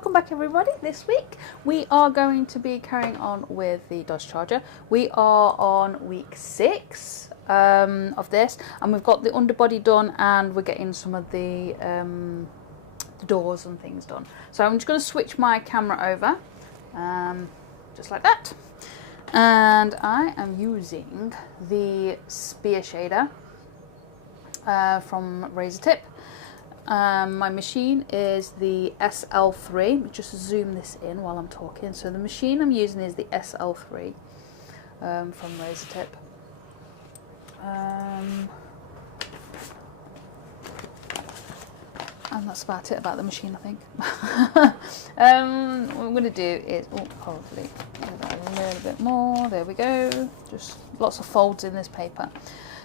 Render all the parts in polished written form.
welcome back everybody. This week we are going to be carrying on with the Dodge Charger. We are on week 6 of this, and we've got the underbody done and we're getting some of the doors and things done. So I'm just going to switch my camera over, just like that, and I am using the spear shader from Razor Tip. My machine is the SL3. Just zoom this in while I'm talking. So the machine I'm using is the SL3 from Razor Tip. And that's about it about the machine, I think. What I'm going to do is, hopefully do that a little bit more. There we go. Just lots of folds in this paper.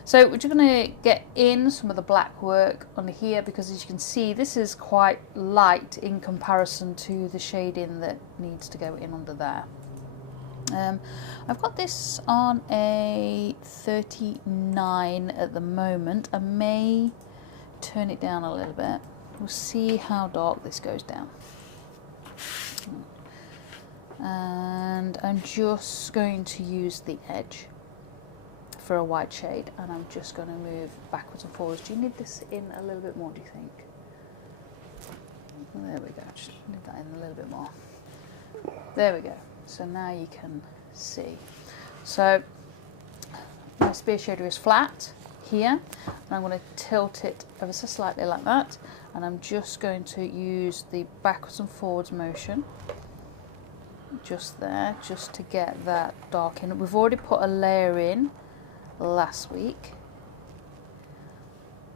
So we're just going to get in some of the black work on here, because as you can see this is quite light in comparison to the shading that needs to go in under there. I've got this on a 39 at the moment. I may turn it down a little bit. We'll see how dark this goes down. And I'm just going to use the edge for a white shade, and I'm just going to move backwards and forwards. Do you need this in a little bit more, do you think? There we go, just need that in a little bit more. There we go. So now you can see. So my spear shader is flat here, and I'm going to tilt it ever so slightly like that, and I'm just going to use the backwards and forwards motion just there, just to get that dark in. We've already put a layer in last week.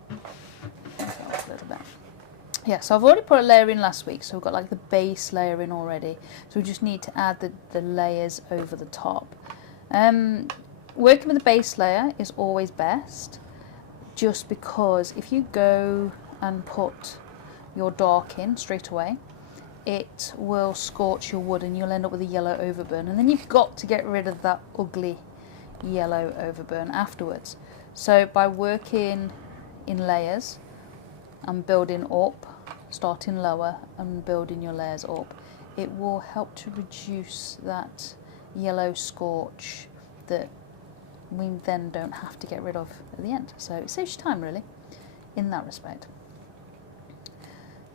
A little bit. Yeah, so I've already put a layer in last week, so we've got like the base layer in already. So we just need to add the layers over the top. Working with the base layer is always best, just because if you go and put your dark in straight away, it will scorch your wood and you'll end up with a yellow overburn, and then you've got to get rid of that ugly yellow overburn afterwards. So by working in layers and building up, starting lower and building your layers up, it will help to reduce that yellow scorch that we then don't have to get rid of at the end. So it saves you time really in that respect.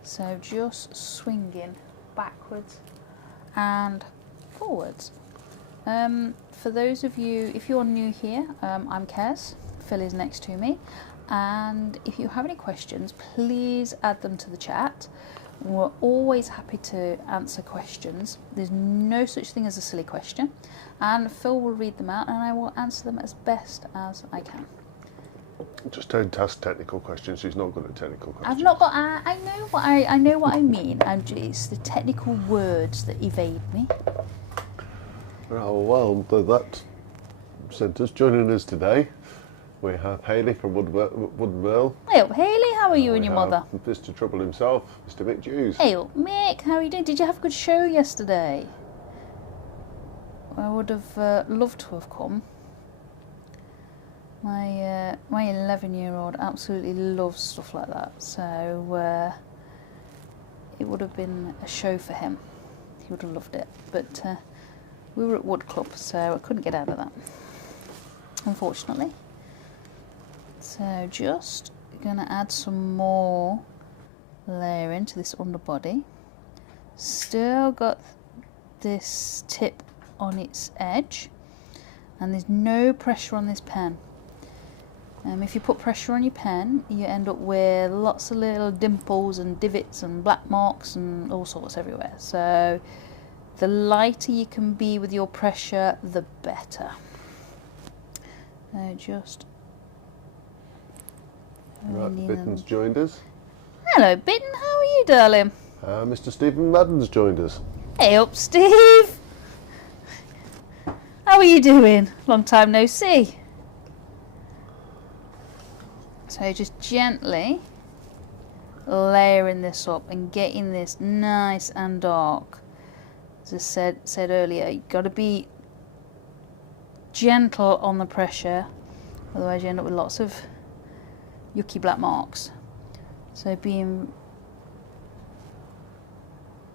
So just swinging backwards and forwards. For those of you, if you're new here, I'm Kez, Phil is next to me, and if you have any questions, please add them to the chat. We're always happy to answer questions. There's no such thing as a silly question, and Phil will read them out and I will answer them as best as I can. Just don't ask technical questions. She's not good at technical questions. I've not got. I know what I mean. It's the technical words that evade me. Oh, well, that sent us. Joining us today, we have Hayley from Woodmill. Hey up, Hayley, how are you and your mother? Mr. Trouble himself, Mr. Mick Hughes. Hey up, Mick, how are you doing? Did you have a good show yesterday? I would have loved to have come. My 11-year-old absolutely loves stuff like that, so it would have been a show for him. He would have loved it, but we were at Wood Club, so I couldn't get out of that, unfortunately. So just going to add some more layering to this underbody. Still got this tip on its edge, and there's no pressure on this pen. If you put pressure on your pen, you end up with lots of little dimples and divots and black marks and all sorts everywhere. So the lighter you can be with your pressure, the better. Just right, Bitten's joined us. Hello, Bitten. How are you, darling? Mr. Stephen Madden's joined us. Hey up, Steve. How are you doing? Long time no see. So just gently layering this up and getting this nice and dark. As I said earlier, you've got to be gentle on the pressure, otherwise you end up with lots of yucky black marks. So being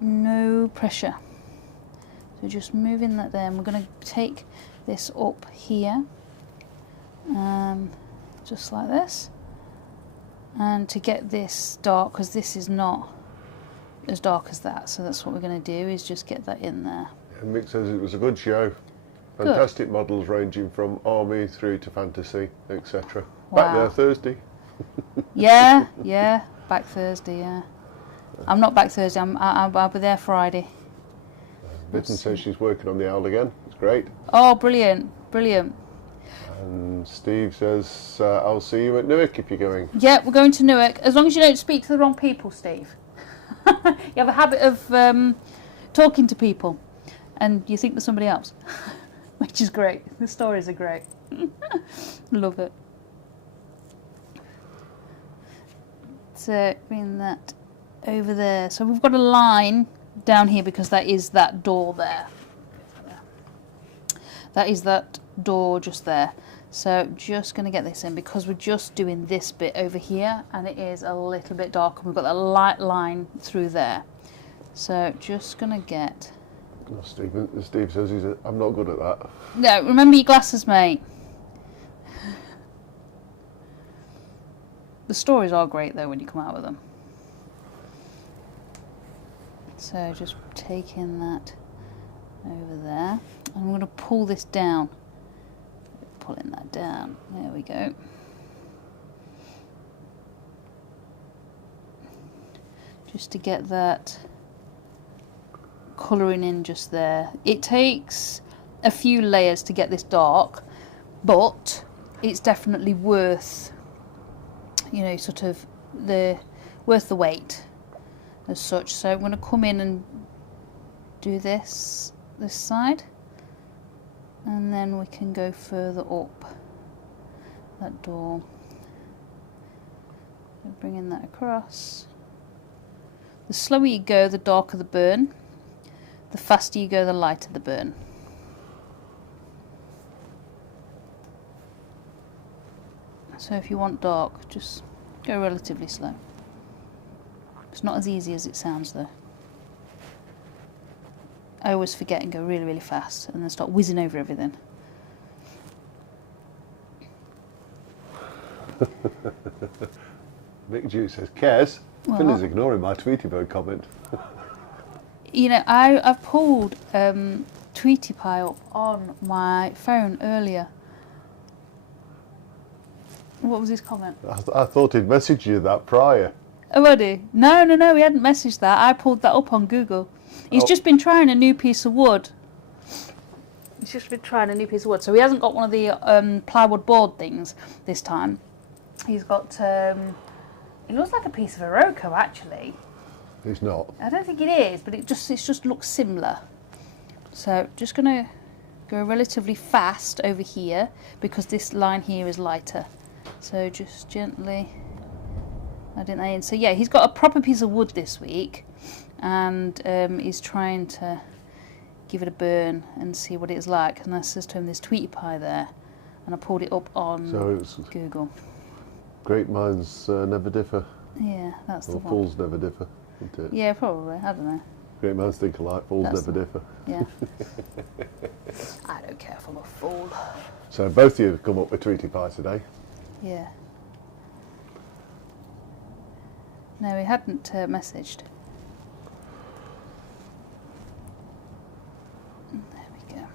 no pressure. So just moving that there, and we're going to take this up here, just like this, and to get this dark, because this is not as dark as that, so that's what we're going to do, is just get that in there. And Mick says it was a good show. Fantastic models ranging from army through to fantasy, etc. Wow. Back there Thursday. Yeah, yeah, back Thursday, yeah. I'm not back Thursday, I'll be there Friday. Bitten says she's working on the owl again. It's great. Oh, brilliant, brilliant. And Steve says, I'll see you at Newark if you're going. Yeah, we're going to Newark, as long as you don't speak to the wrong people, Steve. You have a habit of talking to people and you think they're somebody else, which is great. The stories are great. Love it. So bring that over there. So we've got a line down here because that is that door there. That is that door just there. So just going to get this in because we're just doing this bit over here and it is a little bit dark and we've got that light line through there. So just going to get... Oh, Steve says I'm not good at that. No, remember your glasses, mate. The stories are great though when you come out with them. So just taking that over there, and I'm going to pull this down. Pulling that down. There we go. Just to get that colouring in just there. It takes a few layers to get this dark, but it's definitely worth, you know, sort of worth the wait as such. So I'm going to come in and do this side, and then we can go further up that door. So bringing that across. The slower you go, the darker the burn. The faster you go, the lighter the burn. So if you want dark, just go relatively slow. It's not as easy as it sounds though. I always forget and go really, really fast and then start whizzing over everything. Mick Juice says, Kez, Well, Phil is ignoring my Tweety Bird comment. You know, I've pulled Tweety Pie up on my phone earlier. What was his comment? I thought he'd messaged you that prior. Oh, had he? No, he hadn't messaged that. I pulled that up on Google. He's just been trying a new piece of wood. So he hasn't got one of the plywood board things this time. He's got, it looks like a piece of Iroko actually. It's not. I don't think it is, but it just looks similar. So just going to go relatively fast over here because this line here is lighter. So just gently adding that in. So yeah, he's got a proper piece of wood this week, and he's trying to give it a burn and see what it's like. And I says to him, there's Tweety Pie there, and I pulled it up on Google. Great minds never differ. Yeah, that's the one. Fools never differ, isn't it? Yeah, probably. I don't know. Great minds think alike, fools never differ. Yeah. I don't care if I'm a fool. So both of you have come up with Tweety Pie today. Yeah. No, he hadn't messaged. There we go.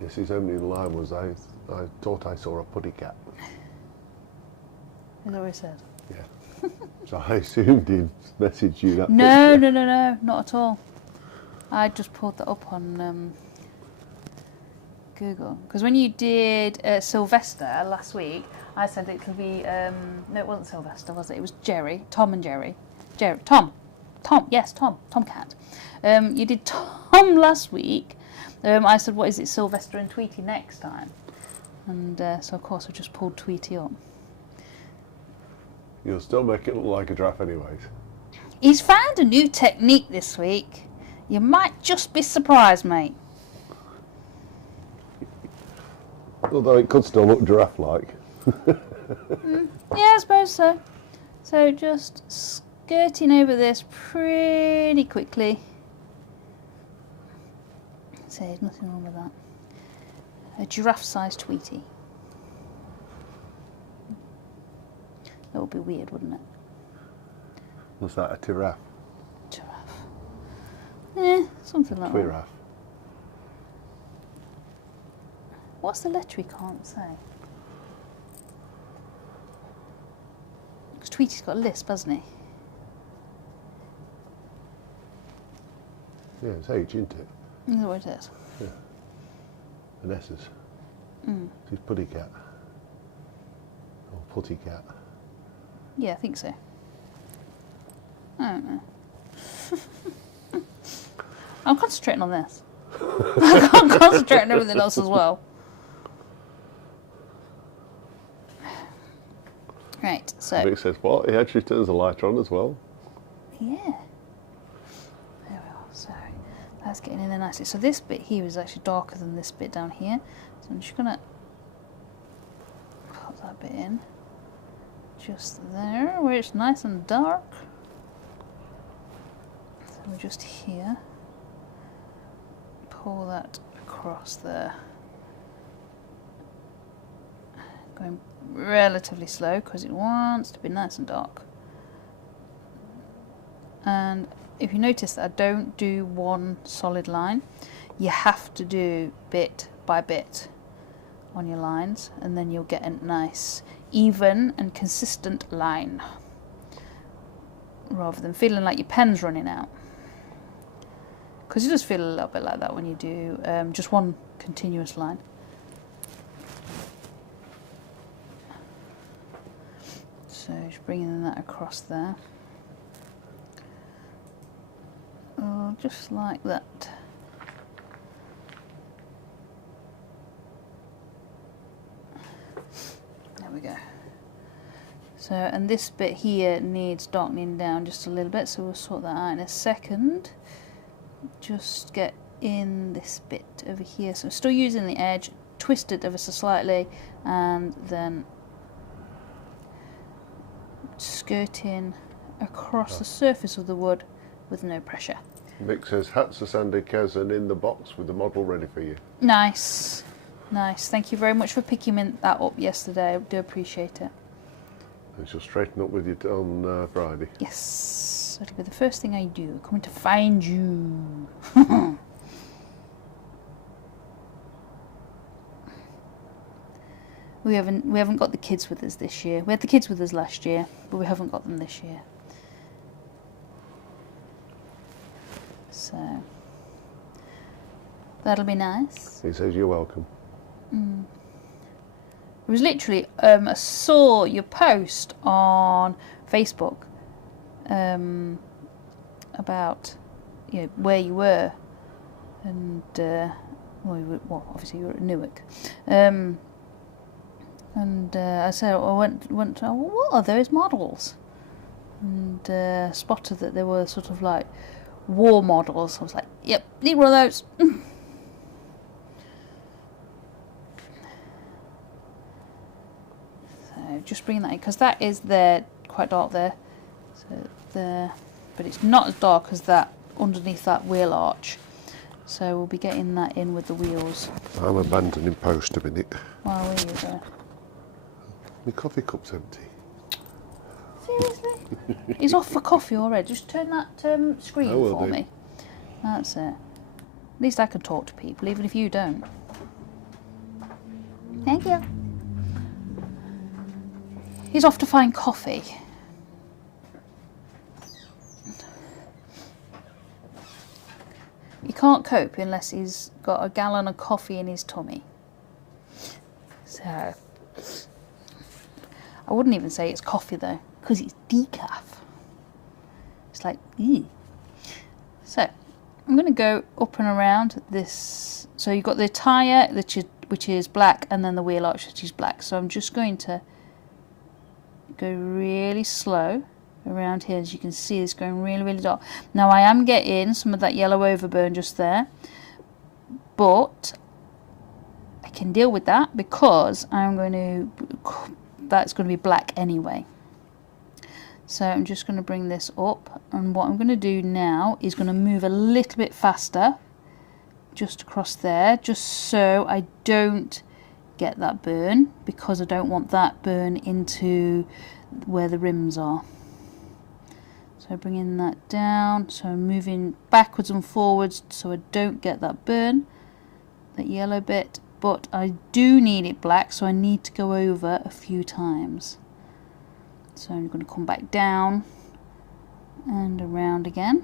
Yes, his opening line was, I thought I saw a puddy cat. Is that what he said? Yeah. So I assumed he'd messaged you that No, picture. no, not at all. I just pulled that up on Google. Because when you did Sylvester last week, I said it could be, no, it wasn't Sylvester, was it? It was Jerry, Tom and Jerry. Tom, Tomcat. You did Tom last week. I said, what is it, Sylvester and Tweety next time? And so, of course, I just pulled Tweety up. You'll still make it look like a giraffe anyways. He's found a new technique this week. You might just be surprised, mate. Although it could still look giraffe-like. Yeah, I suppose so. So just skirting over this pretty quickly. So there's nothing wrong with that. A giraffe-sized Tweety. That would be weird, wouldn't it? Was that a giraffe? Giraffe. Yeah, something like that. Giraffe. What's the letter he can't say? Because Tweety's got a lisp, hasn't he? Yeah, it's H, isn't it? Is that what it is? Yeah. And S's. Mm. It's putty cat. Or putty cat. Yeah, I think so. I don't know. I'm concentrating on this. I can't concentrate on everything else as well. Right, so... Vic says, what? He actually turns the light on as well. Yeah. There we are. So that's getting in there nicely. So this bit here is actually darker than this bit down here. So I'm just going to put that bit in. Just there, where it's nice and dark. So we're just here. Pull that across there. Going relatively slow because it wants to be nice and dark. And if you notice that I don't do one solid line, you have to do bit by bit on your lines, and then you'll get a nice even and consistent line rather than feeling like your pen's running out, because you just feel a little bit like that when you do just one continuous line. So just bringing that across there. Oh, just like that. There we go. So, and this bit here needs darkening down just a little bit, so we'll sort that out in a second. Just get in this bit over here. So I'm still using the edge, twist it ever so slightly, and then skirting across the surface of the wood with no pressure. Vic says, hats are Sandy Kez and in the box with the model ready for you. Nice. Nice. Thank you very much for picking that up yesterday. I do appreciate it. And she'll straighten up with you on Friday. Yes. It'll be the first thing I do. Coming to find you. We haven't got the kids with us this year. We had the kids with us last year, but we haven't got them this year. So that'll be nice. He says, you're welcome. Mm. It was literally, I saw your post on Facebook about where you were, and well, obviously you were at Newark, and I said I went oh, what are those models, and spotted that they were sort of like war models. I was like, yep, need one of those. So just bringing that in, because that is there, quite dark there. So there, but it's not as dark as that underneath that wheel arch. So we'll be getting that in with the wheels. I'm abandoning post a minute. Why were you there? My coffee cup's empty. Seriously? He's off for coffee already. Just turn that screen for me. That's it. At least I can talk to people, even if you don't. Thank you. He's off to find coffee. He can't cope unless he's got a gallon of coffee in his tummy. So, I wouldn't even say it's coffee though, because it's decaf. It's like, ew. So, I'm going to go up and around this. So you've got the tyre, which is black, and then the wheel arch, which is black. So I'm just going to go really slow around here. As you can see, it's going really, really dark. Now I am getting some of that yellow overburn just there, but I can deal with that because that's going to be black anyway. So I'm just going to bring this up, and what I'm going to do now is going to move a little bit faster just across there, just so I don't get that burn, because I don't want that burn into where the rims are. So bringing that down, so I'm moving backwards and forwards so I don't get that burn, that yellow bit, but I do need it black, so I need to go over a few times. So I'm going to come back down and around again.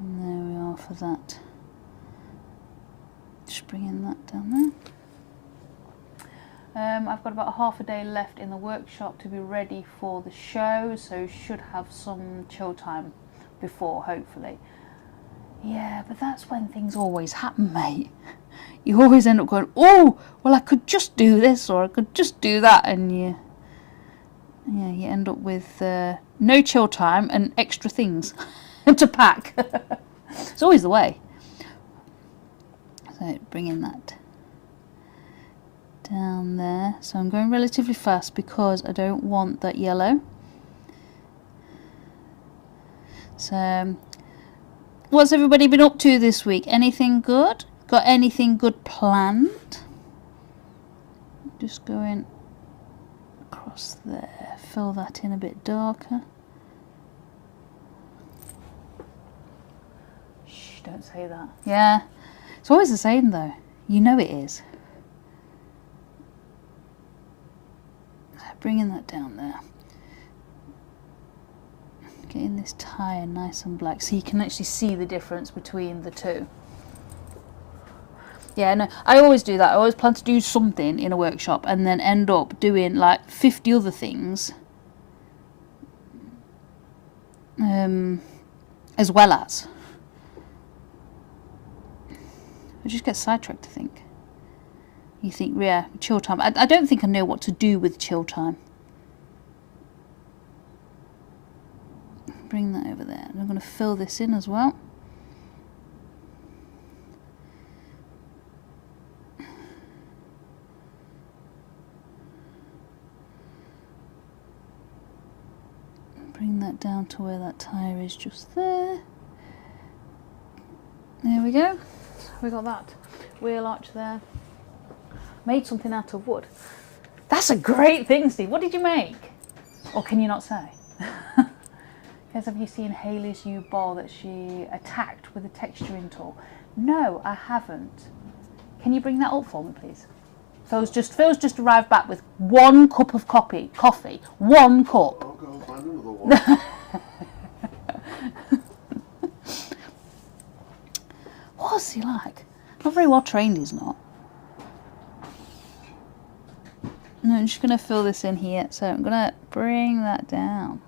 And there we are for that. Just bringing that down there. I've got about half a day left in the workshop to be ready for the show, so should have some chill time before, hopefully. Yeah, but that's when things always happen, mate. You always end up going, oh, well, I could just do this, or I could just do that, and you end up with no chill time and extra things to pack. It's always the way. So bringing that down there. So I'm going relatively fast because I don't want that yellow. So what's everybody been up to this week? Anything good? Got anything good planned? Just going across there. Fill that in a bit darker. Shh, don't say that. Yeah, it's always the same though. You know it is. So bringing that down there. Getting this tyre nice and black so you can actually see the difference between the two. Yeah, no, I always do that. I always plan to do something in a workshop and then end up doing like 50 other things. As well as. I just get sidetracked, I think. You think, yeah, chill time. I don't think I know what to do with chill time. Bring that over there. And I'm going to fill this in as well. Bring that down to where that tyre is, just there. There we go. We got that wheel arch there. Made something out of wood. That's a great thing, Steve. What did you make? Or can you not say? Guys, have you seen Hayley's U-ball that she attacked with a texturing tool? No, I haven't. Can you bring that up for me, please? Phil's just arrived back with 1 cup of coffee. 1 cup. I'll go and find another one. What's he like? Not very well trained, he's not. No, I'm just going to fill this in here. So I'm going to bring that down.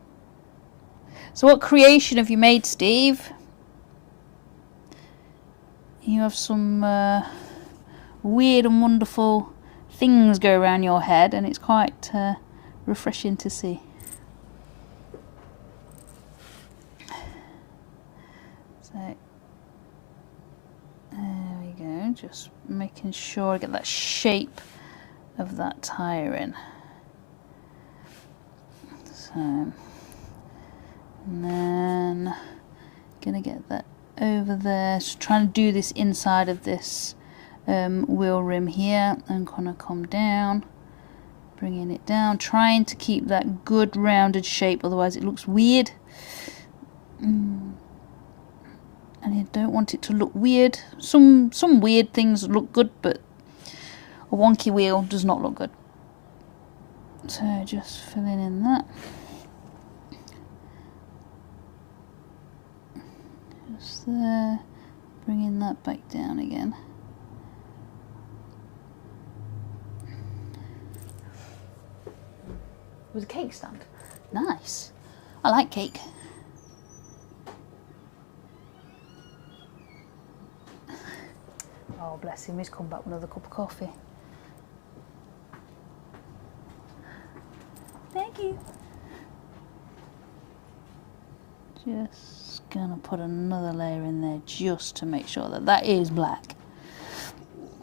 So what creation have you made, Steve? You have some weird and wonderful things go around your head, and it's quite refreshing to see. So there we go, just making sure I get that shape of that tyre in. So, and then gonna get that over there. Just trying to do this inside of this wheel rim here, and kind of come down, bringing it down, trying to keep that good rounded shape, otherwise it looks weird. And you don't want it to look weird. Some weird things look good, but a wonky wheel does not look good. So just filling in that. Just there, bringing that back down again. It was a cake stand. Nice. I like cake. Oh, bless him, he's come back with another cup of coffee. Thank you. Just gonna put another layer in there just to make sure that that is black.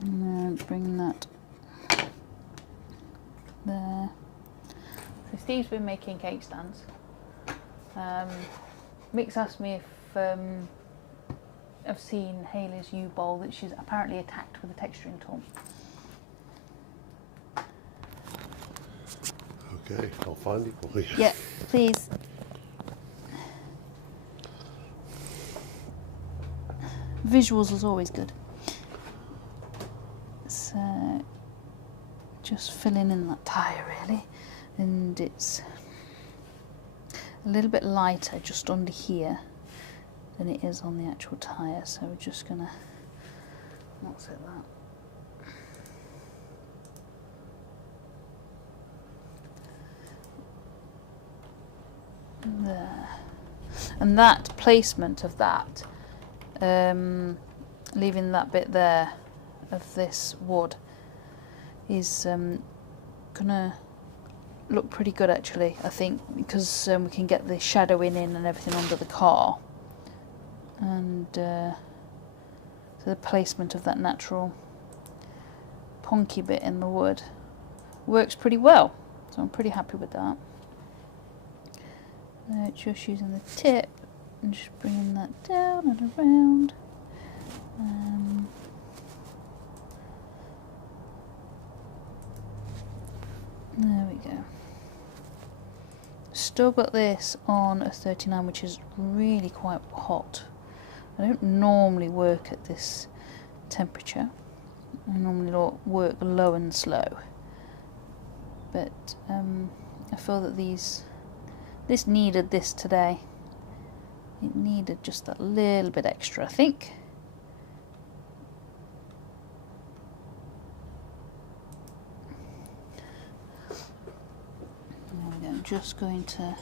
And then bring that there. Steve's been making cake stands. Mick's asked me if I've seen Hayley's U-bowl that she's apparently attacked with a texturing tool. Okay, I'll find it for you. Yeah, please. Visuals is always good. So just filling in that tyre really, and it's a little bit lighter just under here than it is on the actual tyre, so we're just gonna, what's it that? There. And that placement of that, leaving that bit there of this wood is gonna look pretty good actually, I think, because we can get the shadowing in and everything under the car, and so the placement of that natural ponky bit in the wood works pretty well, so I'm pretty happy with that. Just using the tip and just bringing that down and around. There we go. Still got this on a 39, which is really quite hot. I don't normally work at this temperature. I normally work low and slow. But I feel that this needed this today. It needed just that little bit extra, I think. There we go. I'm just going to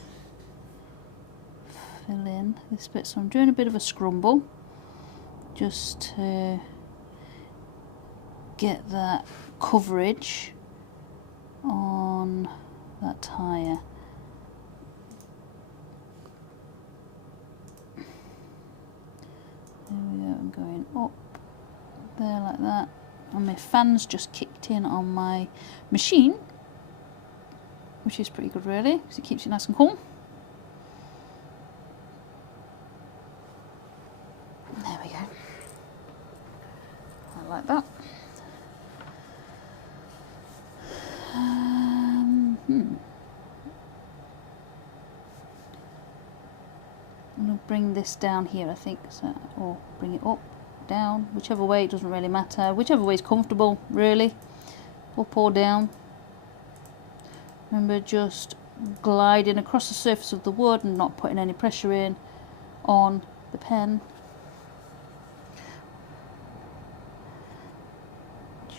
fill in this bit. So I'm doing a bit of a scrumble just to get that coverage on that tyre. There we go, I'm going up there like that, and my fan's just kicked in on my machine, which is pretty good really, because it keeps it nice and cool. There we go, I like that. I'm going to bring this down here, I think, so, or bring it up, down, whichever way, it doesn't really matter, whichever way is comfortable, really, up or down. Remember, just gliding across the surface of the wood and not putting any pressure in on the pen.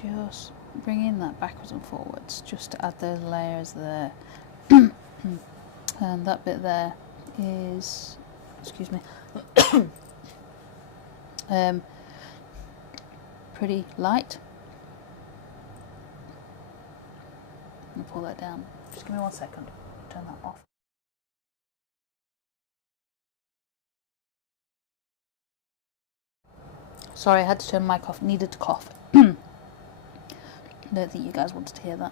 Just bringing that backwards and forwards, just to add those layers there. And that bit there is, excuse me, pretty light. I'm gonna pull that down. Just give me 1 second. Turn that off. Sorry, I had to turn the mic off. Needed to cough. I don't think you guys wanted to hear that.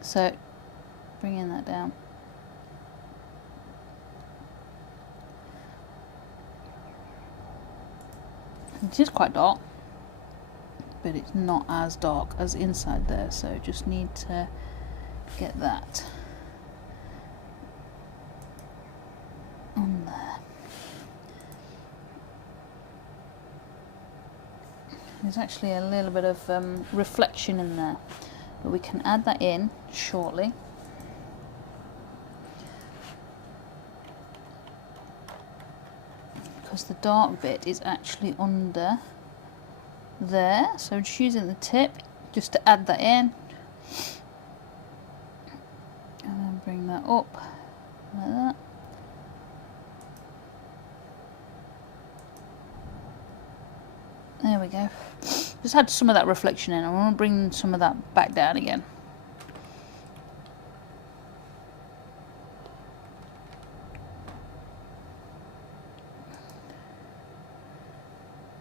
So, bringing that down. It is quite dark, but it's not as dark as inside there, so just need to get that on there. There's actually a little bit of reflection in there, but we can add that in shortly. Because the dark bit is actually under there, so just using the tip just to add that in, and then bring that up like that. There we go. Just had some of that reflection in. I want to bring some of that back down again.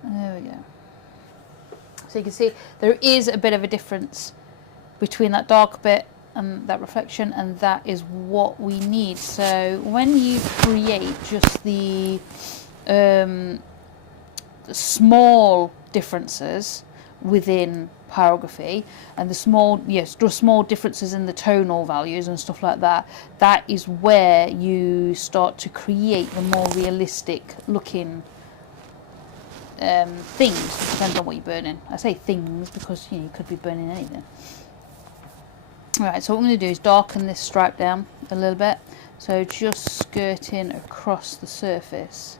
There we go. So you can see there is a bit of a difference between that dark bit and that reflection, and that is what we need. So when you create just the small differences within pyrography and the small differences in the tonal values and stuff like that, that is where you start to create the more realistic looking things. It depends on what you're burning. I say things because you could be burning anything. Alright, so what I'm going to do is darken this stripe down a little bit. So just skirting across the surface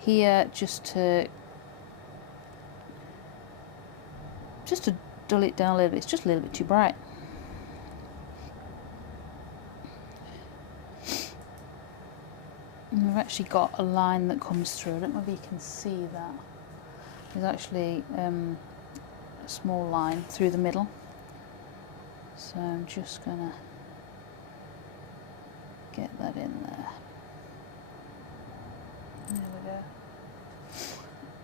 here, just to dull it down a little bit. It's just a little bit too bright. And we've actually got a line that comes through. I don't know if you can see that. There's actually a small line through the middle. So I'm just going to get that in there. There we go.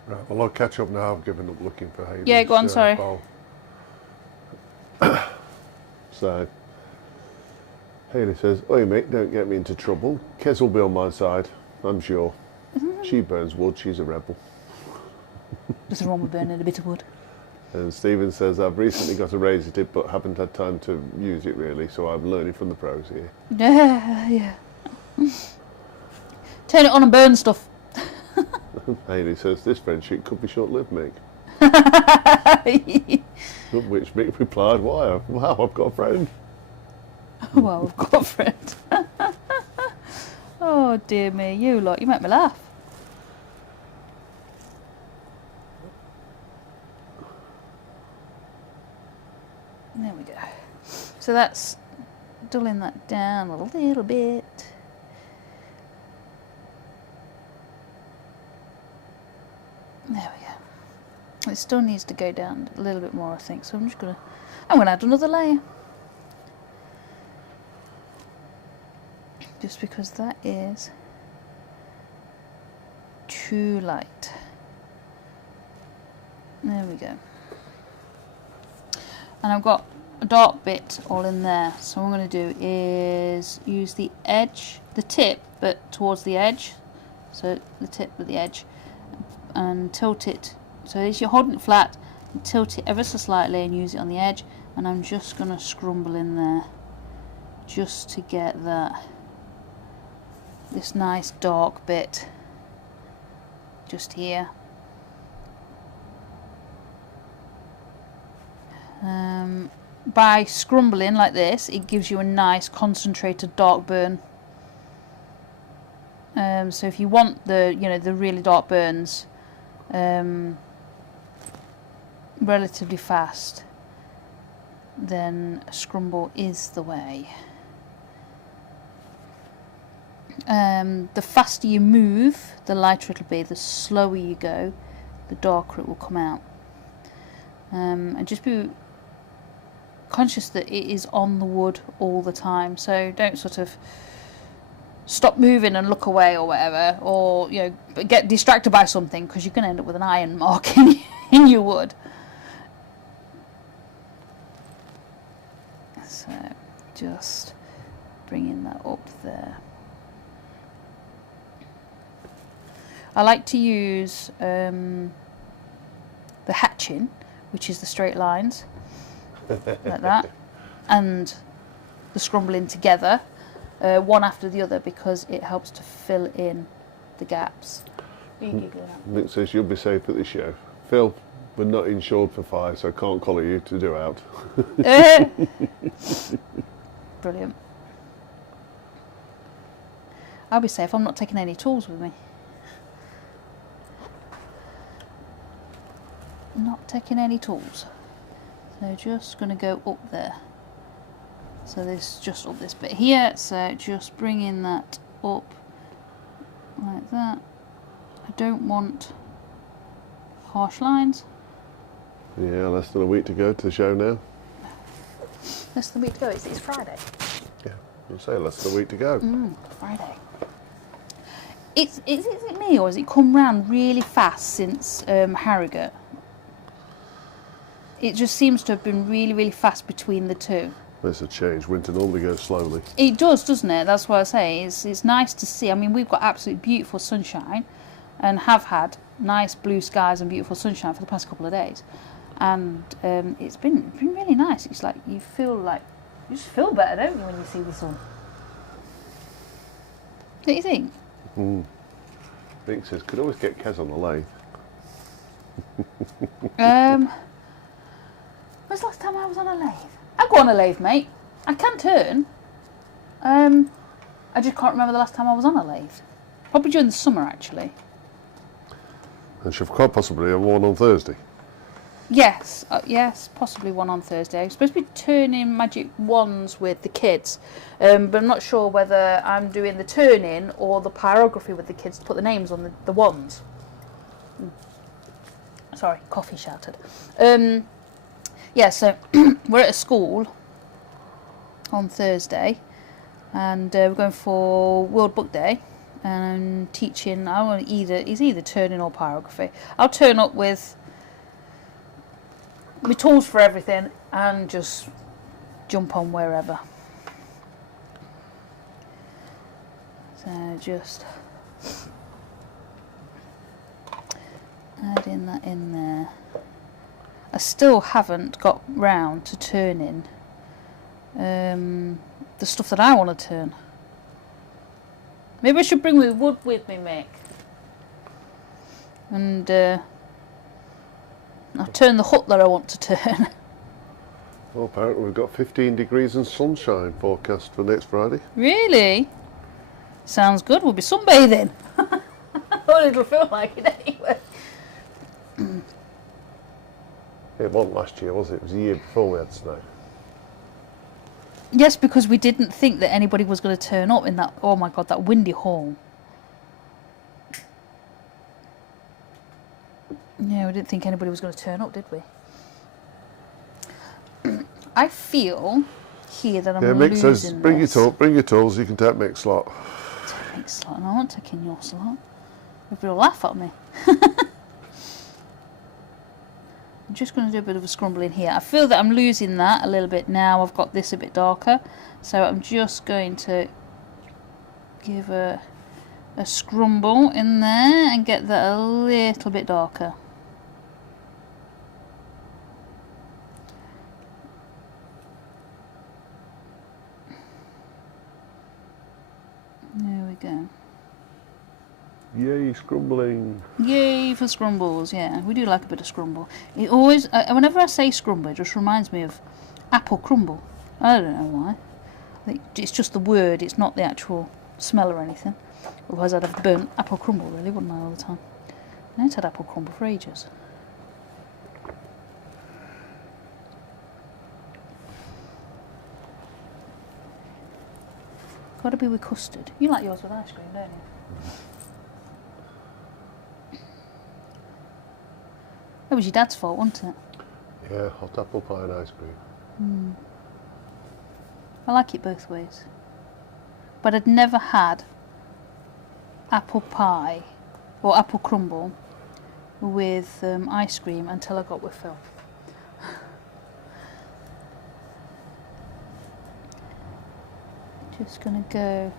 Right, well, I'll catch up now. I've given up looking for Haley's. Yeah, go on, sorry. Bowl. So, Hayley says, "Oi mate, don't get me into trouble. Kez will be on my side, I'm sure. She burns wood, she's a rebel." Nothing wrong with burning a bit of wood. And Stephen says, "I've recently got a razor tip but haven't had time to use it really, so I'm learning from the pros here." Yeah. Turn it on and burn stuff. Hayley says, "This friendship could be short-lived, Mick." Which Mick replied, "Why? Wow, I've got a friend." Well, I've got a friend. Oh dear me, you lot, you make me laugh. There we go. So that's dulling that down a little bit. There we go. It still needs to go down a little bit more, I think. So I'm gonna add another layer. Just because that is too light. There we go. And I've got a dark bit all in there. So what I'm going to do is use the edge, the tip, but towards the edge. So the tip at the edge, and tilt it. So as you're holding it flat, tilt it ever so slightly and use it on the edge. And I'm just going to scrumble in there, just to get this nice dark bit just here. By scrumbling like this, it gives you a nice concentrated dark burn. So if you want the really dark burns relatively fast, then a scrumble is the way. The faster you move, the lighter it'll be. The slower you go, the darker it will come out. And just be conscious that it is on the wood all the time. So don't sort of stop moving and look away or whatever, or get distracted by something, because you're going to end up with an iron mark in your wood. So just bringing that up there. I like to use the hatching, which is the straight lines, like that, and the scrumbling together, one after the other, because it helps to fill in the gaps. What are you giggling at? Mick says, "You'll be safe at the show." Phil, "We're not insured for fire, so I can't collar you to do out." Brilliant. I'll be safe. I'm not taking any tools with me. Not taking any tools. So just going to go up there. So this just up this bit here. So just bringing that up like that. I don't want harsh lines. Yeah, less than a week to go to the show now. Less than a week to go. It's Friday. Yeah, I'll say less than a week to go. Friday. Is it me, or has it come round really fast since Harrogate? It just seems to have been really, really fast between the two. It's a change. Winter normally goes slowly. It does, doesn't it? That's what I say. It's nice to see. I mean, we've got absolutely beautiful sunshine and have had nice blue skies and beautiful sunshine for the past couple of days. And it's been really nice. It's like you just feel better, don't you, when you see the sun? Don't you think? Vic says, could always get Kez on the lathe. When's the last time I was on a lathe? I go on a lathe, mate. I can turn. I just can't remember the last time I was on a lathe. Probably during the summer, actually. And she'll quite possibly have one on Thursday. Yes, yes, possibly one on Thursday. I'm supposed to be turning magic wands with the kids, but I'm not sure whether I'm doing the turning or the pyrography with the kids to put the names on the wands. Sorry, coffee shouted. Yeah, so we're at a school on Thursday, and we're going for World Book Day, and I'm teaching. It's either turning or pyrography. I'll turn up with my tools for everything and just jump on wherever. So just adding that in there. I still haven't got round to turning the stuff that I want to turn. Maybe I should bring my wood with me, Mick. And I'll turn the hut that I want to turn. Well, apparently we've got 15 degrees and sunshine forecast for next Friday. Really? Sounds good. We'll be sunbathing. Well, it'll feel like it anyway. It wasn't last year, was it? It was the year before we had snow. Yes, because we didn't think that anybody was going to turn up in that, oh my God, that windy hall. Yeah, we didn't think anybody was going to turn up, did we? I feel here that I'm Mick losing says, bring your tools, you can take Mick's slot. Take Mick's slot, and I won't take in your slot. Everybody will laugh at me. I'm just going to do a bit of a scrumble in here. I feel that I'm losing that a little bit now. I've got this a bit darker. So I'm just going to give a scrumble in there and get that a little bit darker. There we go. Yay, scrumbling. Yay for scrumbles, yeah. We do like a bit of scrumble. It always, whenever I say scrumble, it just reminds me of apple crumble. I don't know why. I think it's just the word, it's not the actual smell or anything. Otherwise I'd have burnt apple crumble, really, wouldn't I, all the time? I ain't had apple crumble for ages. Got to be with custard. You like yours with ice cream, don't you? That was your dad's fault, wasn't it? Yeah, hot apple pie and ice cream. I like it both ways. But I'd never had apple pie or apple crumble with ice cream until I got with Phil. Just gonna go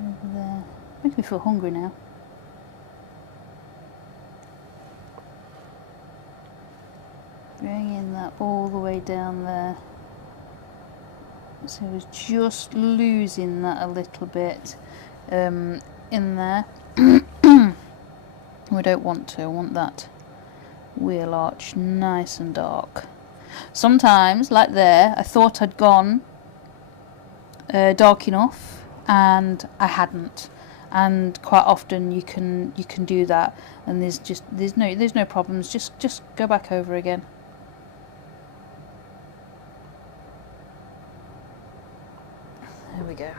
over there. Makes me feel hungry now. Bringing that all the way down there. So I was just losing that a little bit in there. We don't want to. I want that wheel arch nice and dark. Sometimes, like there, I thought I'd gone dark enough, and I hadn't. And quite often you can do that, and there's no problems. Just go back over again. There we go.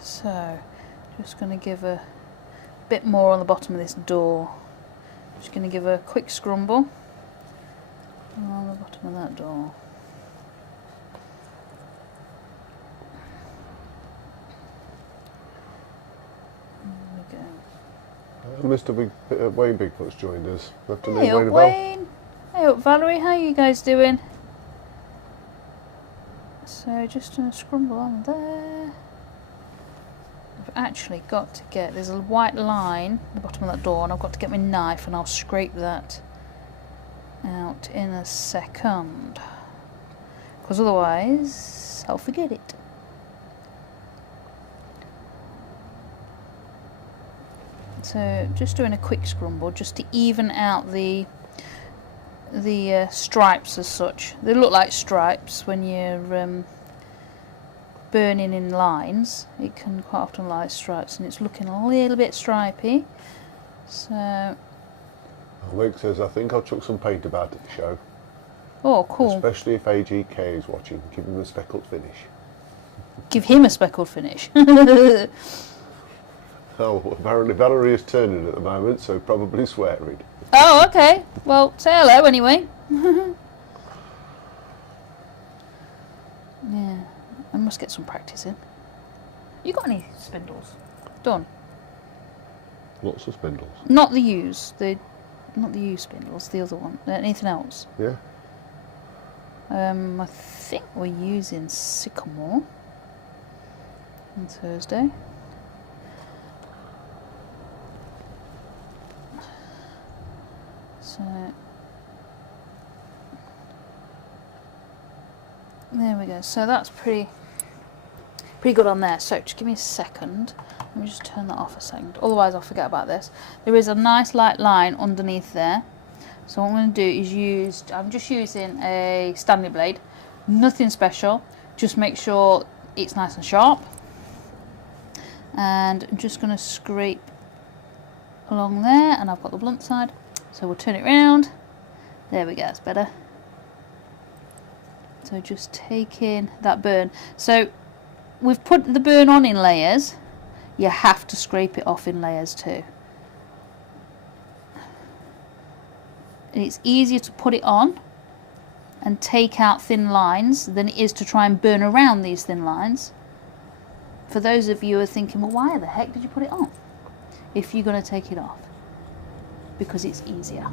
So, just going to give a bit more on the bottom of this door. Just going to give a quick scrumble on the bottom of that door. There we go. Mr. Wayne Bigfoot's joined us. Afternoon, Hey, Wayne. Wayne. Hey up, Valerie, how you guys doing? So just gonna scrumble on there. I've actually got to get, there's a white line at the bottom of that door, and I've got to get my knife and I'll scrape that out in a second, because otherwise I'll forget it. So just doing a quick scrumble just to even out the stripes as such. They look like stripes when you're burning in lines. It can quite often look like stripes, and it's looking a little bit stripy. So Luke says, I think I'll chuck some paint about at the show. oh, cool. Especially if AGK is watching. Give him a speckled finish. Give him a speckled finish. Oh, apparently Valerie is turning at the moment, so probably swearing. Oh, okay. Well, say hello anyway. Yeah, I must get some practice in. You got any spindles? Done. Lots of spindles. Not the U's. Not the U spindles. The other one. Anything else? Yeah. I think we're using Sycamore on Thursday. So there we go. So that's pretty good on there. So just give me a second. Let me just turn that off a second. Otherwise I'll forget about this. There is a nice light line underneath there. So what I'm going to do is I'm just using a Stanley blade. Nothing special. Just make sure it's nice and sharp. And I'm just going to scrape along there, and I've got the blunt side. So we'll turn it round. There we go, that's better. So just take in that burn. So we've put the burn on in layers. You have to scrape it off in layers too. And it's easier to put it on and take out thin lines than it is to try and burn around these thin lines. For those of you who are thinking, well, why the heck did you put it on if you're going to take it off? Because it's easier.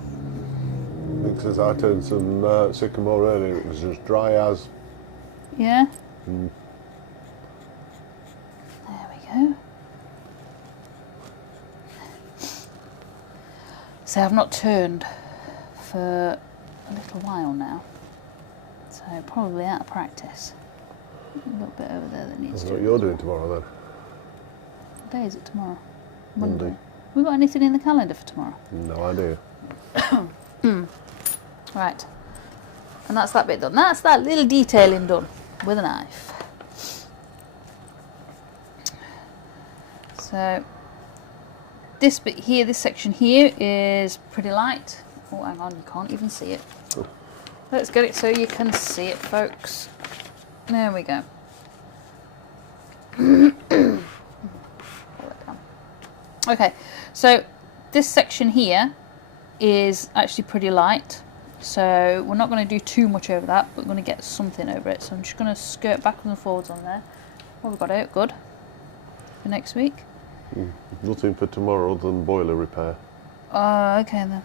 Because I turned some sycamore earlier, it was as dry as. Yeah. There we go. So I've not turned for a little while now, so probably out of practice. A little bit over there that needs That's to. what you're doing tomorrow then. What day is it tomorrow? Monday. We got anything in the calendar for tomorrow? No idea. Right, and that's that bit done. That's that little detailing done with a knife. So this bit here, this section here is pretty light. Oh, hang on, you can't even see it. Let's get it so you can see it, folks. There we go. Okay, so this section here is actually pretty light, so we're not going to do too much over that, but we're going to get something over it. So I'm just going to skirt backwards and forwards on there. What have we got out? Good. For next week? Nothing for tomorrow other than boiler repair. Okay then.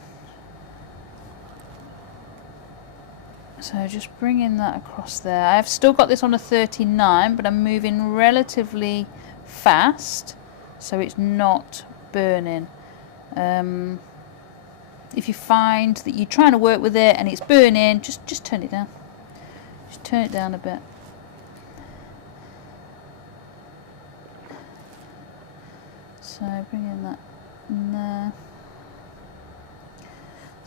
So just bringing that across there. I've still got this on a 39, but I'm moving relatively fast, so it's not burning. If you find that you're trying to work with it and it's burning, just turn it down. Just turn it down a bit. So bringing that in there.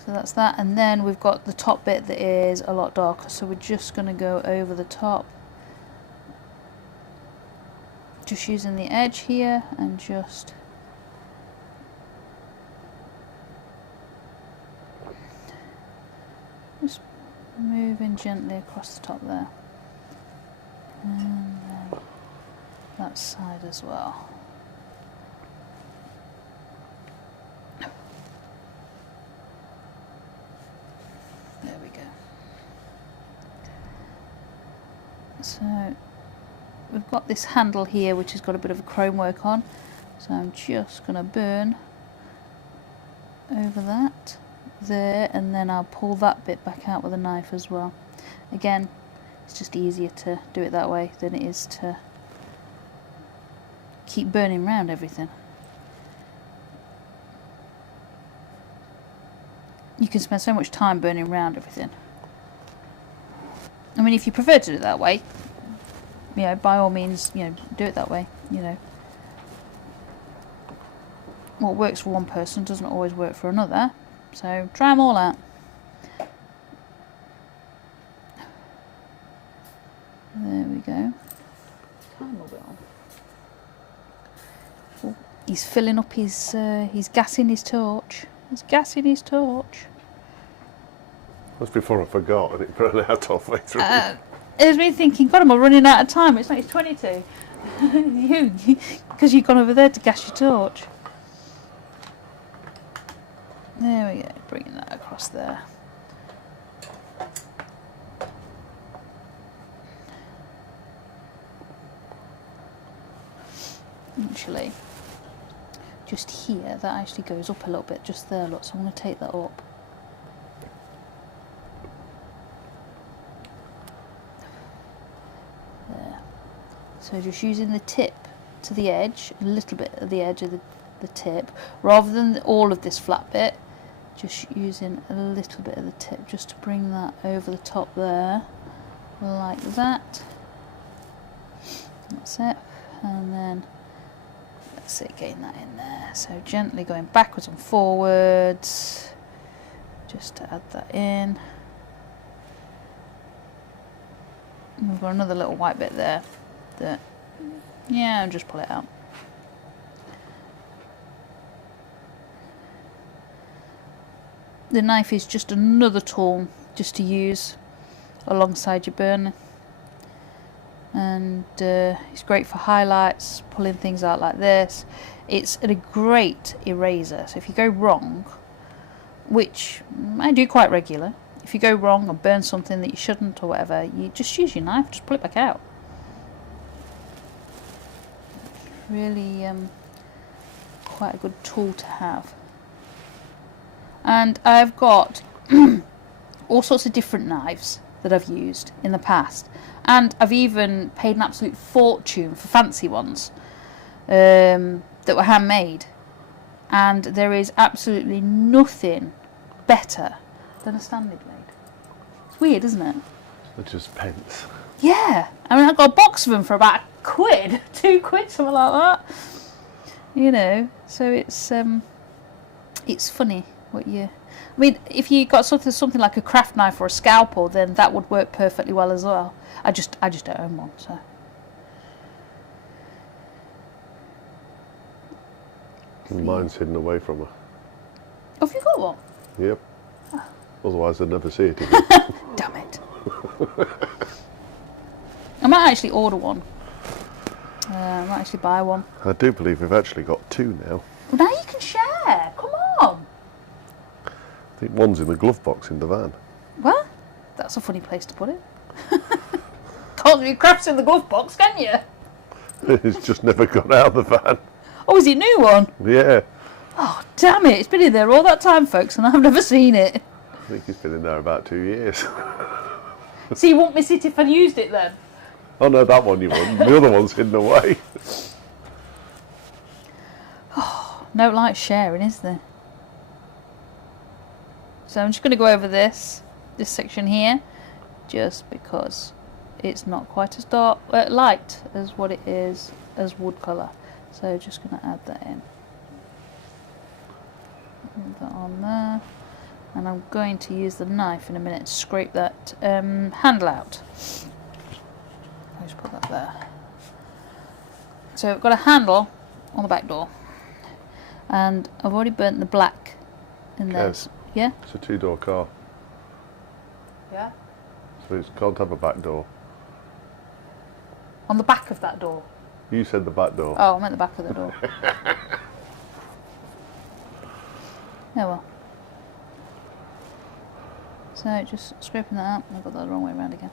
So that's that, and then we've got the top bit that is a lot darker, so we're just going to go over the top. Just using the edge here and just moving gently across the top there. And then that side as well. There we go. So we've got this handle here which has got a bit of a chrome work on, so I'm just going to burn over that there, and then I'll pull that bit back out with a knife as well. Again, it's just easier to do it that way than it is to keep burning around everything. You can spend so much time burning around everything. I mean, if you prefer to do it that way, you know, by all means, you know, do it that way, you know. What works for one person doesn't always work for another, so try them all out. There we go. Oh, he's filling up his, he's gassing his torch. He's gassing his torch. That's before I forgot and it ran out halfway through. It was me thinking, God, am I running out of time? It's like it's 22. Because you've gone over there to gas your torch. There we go, bringing that across there. Actually, just here, that actually goes up a little bit, just there, look, so I'm going to take that up. There. So just using the tip to the edge, a little bit of the edge of the tip, rather than all of this flat bit, just using a little bit of the tip just to bring that over the top there, like that. That's it, and then that's it, getting that in there. So gently going backwards and forwards, just to add that in. And we've got another little white bit there that, yeah, I'll just pull it out. The knife is just another tool just to use alongside your burner, and it's great for highlights, pulling things out like this. It's a great eraser, so if you go wrong, which I do quite regular, if you go wrong or burn something that you shouldn't or whatever, you just use your knife, just pull it back out. Really quite a good tool to have. And I've got all sorts of different knives that I've used in the past, and I've even paid an absolute fortune for fancy ones that were handmade, and there is absolutely nothing better than a Stanley blade. It's weird, isn't it? They're just pence. Yeah, I mean, I got a box of them for about £1, £2, something like that. You know, so it's funny what you. I mean, if you got something like a craft knife or a scalpel, then that would work perfectly well as well. I just don't own one, so. Mine's hidden away from her. Oh, have you got one? Yep. Oh. Otherwise I'd never see it again. Damn it. I might actually order one. I might actually buy one. I do believe we've actually got two now. Well, now you can share. Come on. I think one's in the glove box in the van. Well, that's a funny place to put it. Can't do crafts in the glove box, can you? It's just never got out of the van. Oh, is it a new one? Yeah. Oh, damn it. It's been in there all that time, folks, and I've never seen it. I think it's been in there about 2 years. So you won't miss it if I used it then? Oh no, that one you wouldn't. The other one's hidden away. Oh, no like sharing, is there? So I'm just going to go over this section here, just because it's not quite as dark, light as what it is as wood colour. So just going to add that in. Put that on there. And I'm going to use the knife in a minute to scrape that handle out. I'll just put that there. So I've got a handle on the back door, and I've already burnt the black in there. Yes. Yeah? It's a two-door car, Yeah. so it can't have a back door. On the back of that door. You said the back door. Oh, I meant the back of the door. Yeah, well. So just scraping that out. I've got that the wrong way around again.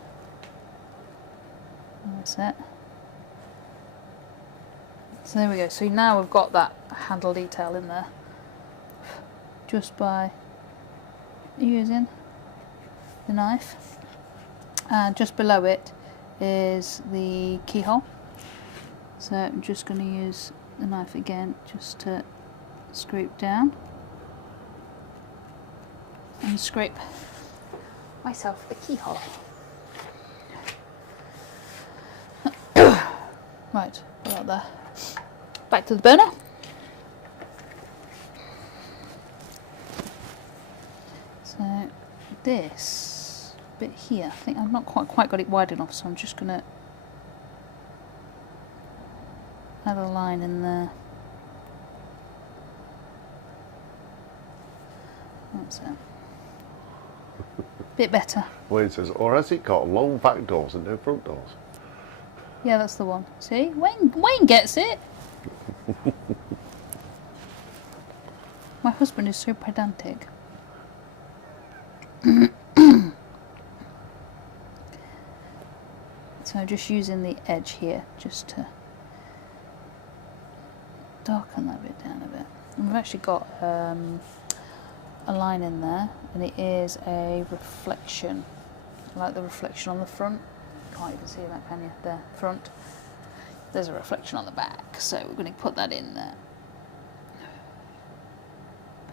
That's it. So there we go. So now we've got that handle detail in there. Just by using the knife, and just below it is the keyhole. So I'm just going to use the knife again just to scrape down and scrape myself the keyhole. Right, put that there. Back to the burner. So this bit here, I think I've not quite got it wide enough, so I'm just going to add a line in there. That's it. Bit better. Wayne says, or has it got long back doors and no front doors? Yeah, that's the one. See? Wayne gets it. My husband is so pedantic. So just using the edge here just to darken that bit down a bit. And we've actually got a line in there, and it is a reflection. I like the reflection on the front. Can't even see that, can you? There, front. There's a reflection on the back, so we're going to put that in there.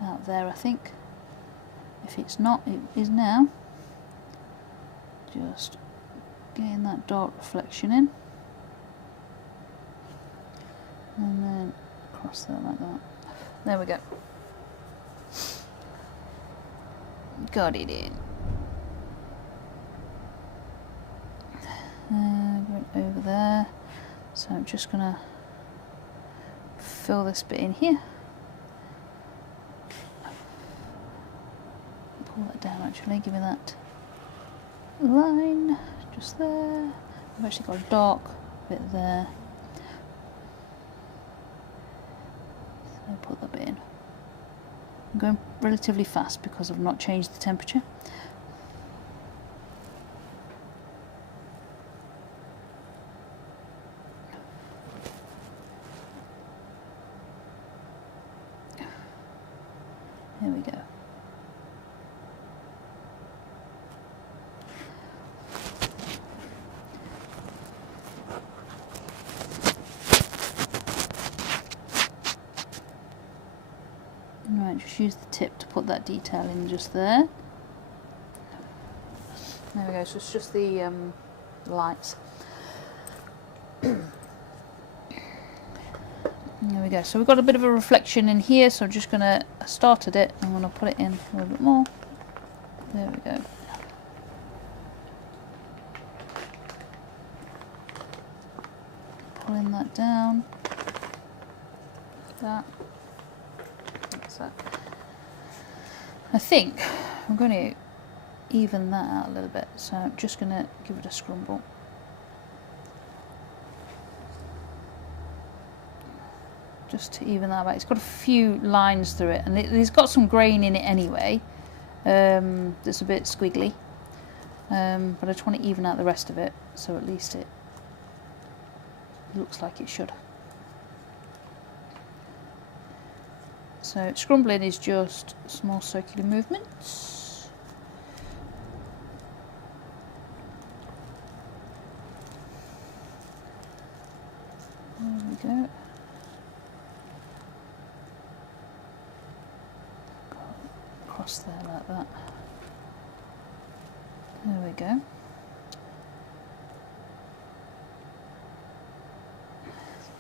About there, I think. If it's not, it is now. Just getting that dark reflection in, and then across there like that. There we go. Got it in. Going over there. So I'm just gonna fill this bit in here. Pull that down actually, give me that line just there. I've actually got a dark bit there. So put that bit in. I'm going relatively fast because I've not changed the temperature. There we go. Right, just use the tip to put that detail in just there. There we go, so it's just the lights. There we go, so we've got a bit of a reflection in here, so I'm just going to, I started it, I'm going to put it in a little bit more. There we go. Pulling that down. That's that. I think I'm going to even that out a little bit, so I'm just going to give it a scrumble. Just to even that out. It's got a few lines through it, and it's got some grain in it anyway. That's a bit squiggly, but I just want to even out the rest of it, so at least it looks like it should. So scrumbling is just small circular movements. There we go. Across there like that. There we go.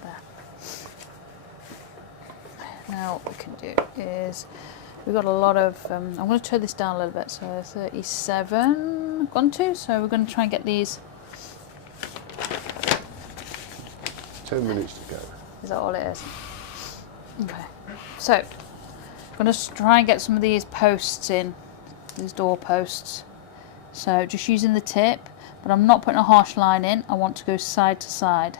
There. Now what we can do is, we've got a lot of, I'm going to turn this down a little bit, so 37 gone to, so we're going to try and get these. 10 minutes to go. Is that all it is? Okay, so I'm going to try and get some of these posts in, these door posts. So just using the tip, but I'm not putting a harsh line in, I want to go side to side.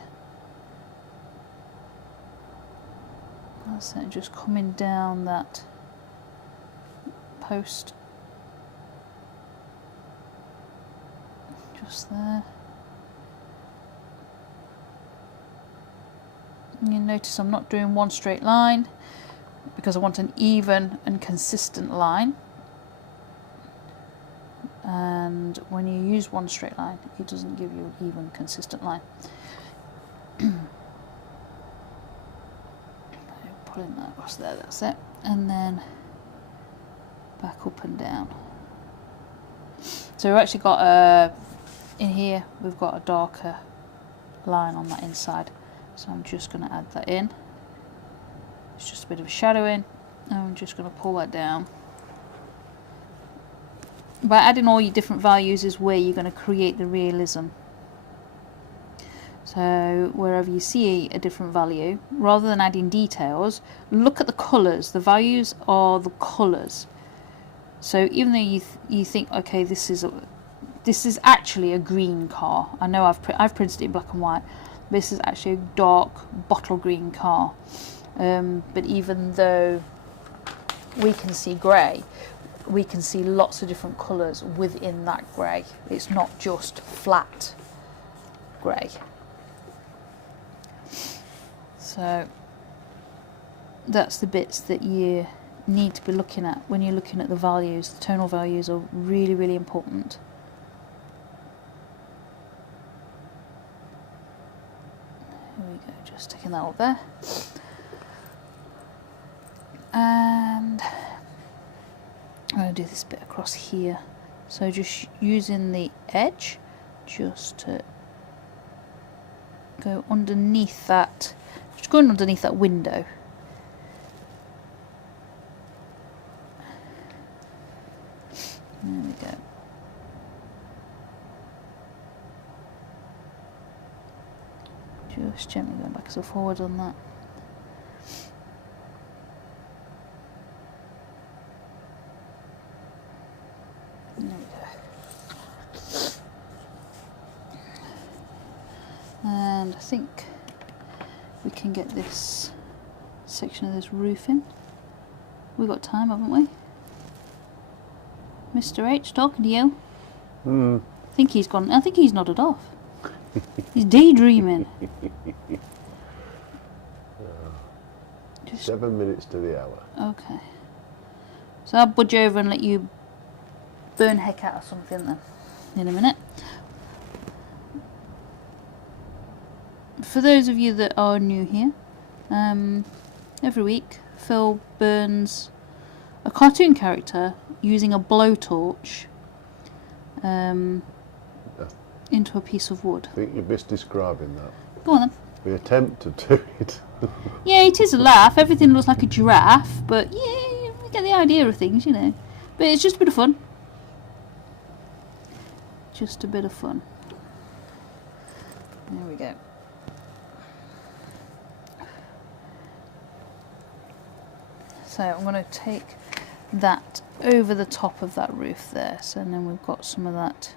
That's it, just coming down that post. Just there. And you notice I'm not doing one straight line because I want an even and consistent line. and when you use one straight line, it doesn't give you an even, consistent line. Pulling that across there, that's it, and then back up and down. So we've actually got in here we've got a darker line on that inside, so I'm just going to add that in. It's just a bit of a shadowing, and I'm just going to pull that down. By adding all your different values is where you're going to create the realism. So wherever you see a different value, rather than adding details, look at the colours. The values are the colours. So even though you think, okay, this is actually a green car. I know I've printed it in black and white. This is actually a dark bottle green car. But even though we can see grey, we can see lots of different colours within that grey. It's not just flat grey. So that's the bits that you need to be looking at when you're looking at the values. The tonal values are really, really important. There we go, just sticking that up there. And I'm going to do this bit across here. So just using the edge just to go underneath that, just going underneath that window. There we go. Just gently going back and forward on that. There we go. And I think we can get this section of this roof in. We've got time, haven't we? Mr. H, talking to you. I think he's gone. I think he's nodded off. He's daydreaming. Just 7 minutes to the hour. Okay. So I'll budge over and let you burn heck out of something then in a minute. For those of you that are new here, every week Phil burns a cartoon character using a blowtorch into a piece of wood. I think you're misdescribing that. Go on then. We attempt to do it. Yeah, it is a laugh. Everything looks like a giraffe, but yeah, we get the idea of things, you know. But it's just a bit of fun. Just a bit of fun. There we go. So I'm going to take that over the top of that roof there. So then we've got some of that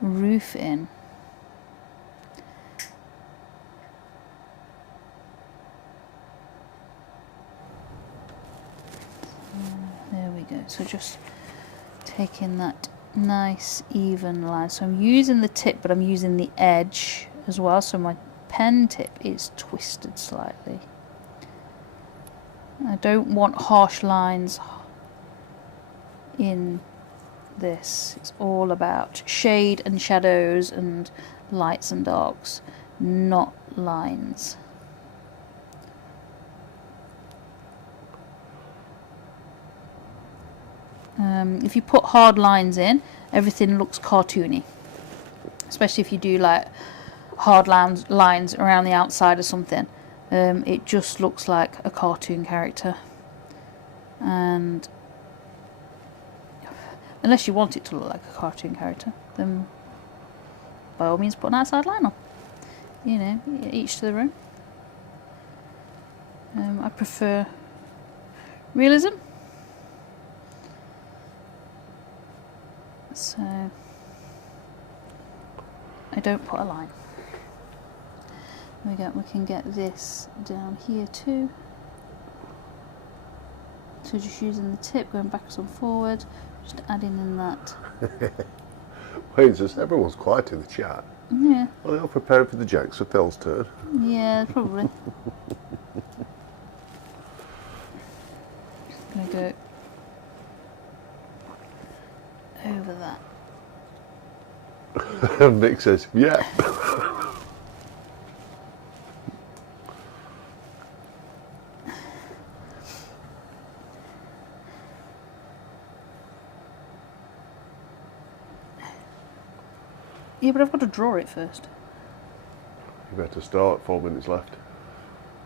roof in. There we go. So just taking that nice even line. So I'm using the tip, but I'm using the edge as well. So my pen tip is twisted slightly. I don't want harsh lines in this. It's all about shade and shadows and lights and darks, not lines. If you put hard lines in, everything looks cartoony, especially if you do like hard lines around the outside or something. It just looks like a cartoon character, and unless you want it to look like a cartoon character, then by all means put an outside line on. You know, each to their own. I prefer realism, so I don't put a line. We can get this down here too. So just using the tip, going backwards and forward, just adding in that. Wait, just everyone's quiet in the chat. Yeah. Well, they're all prepared for the jokes for Phil's turn. Yeah, probably. Gonna go over that. And Mick says, yeah. Yeah, but I've got to draw it first. You better start, 4 minutes left.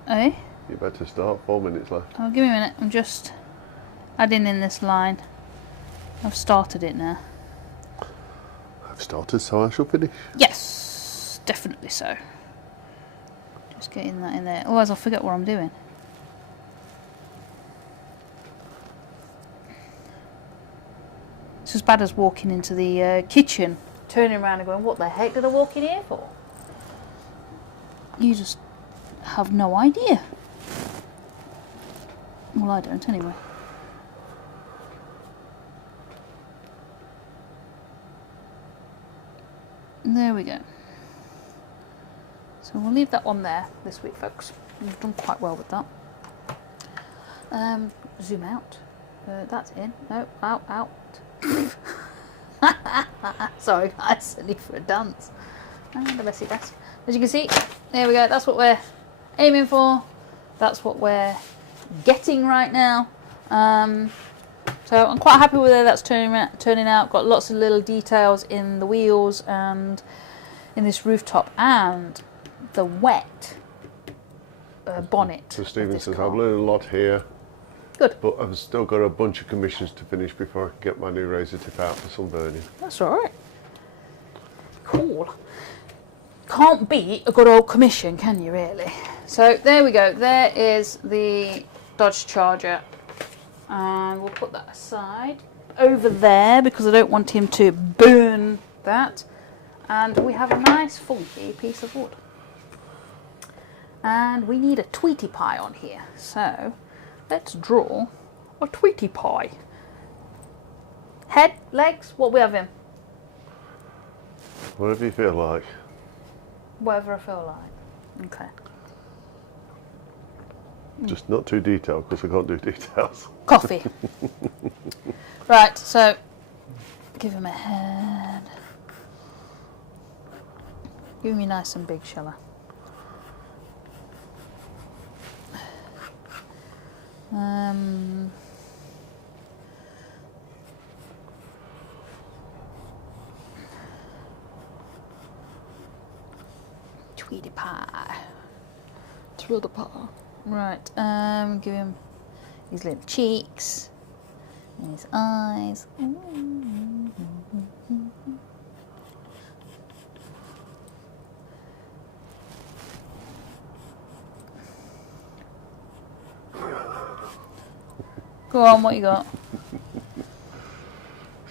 Eh? You better start, 4 minutes left. Oh, give me a minute. I'm just adding in this line. I've started it now. I've started, so I shall finish. Yes, definitely so. Just getting that in there. Otherwise I'll forget what I'm doing. It's as bad as walking into the kitchen, turning around and going, what the heck did I walk in here for? You just have no idea. Well, I don't anyway. There we go. So we'll leave that one there this week, folks. We've done quite well with that. Zoom out. That's in. No, out. Sorry guys, I need for a dance. And the messy desk. As you can see, there we go. That's what we're aiming for. That's what we're getting right now. So I'm quite happy with it. That's turning out. Got lots of little details in the wheels and in this rooftop and the wet bonnet. So Stephen says, I've learned a lot here. Good. But I've still got a bunch of commissions to finish before I can get my new razor tip out for some burning. That's alright. Cool. Can't beat a good old commission, can you really? So there we go. There is the Dodge Charger. And we'll put that aside over there because I don't want him to burn that. And we have a nice funky piece of wood. And we need a Tweety Pie on here. So let's draw a Tweety Pie. Head, legs, what we have him? Whatever you feel like. Whatever I feel like. Okay. Just not too detailed because I can't do details. Coffee. Right, so give him a head. Give me nice and big, shall I? Tweety Pie. Tweety Pie. Right, give him his little cheeks and his eyes. Go on, what you got?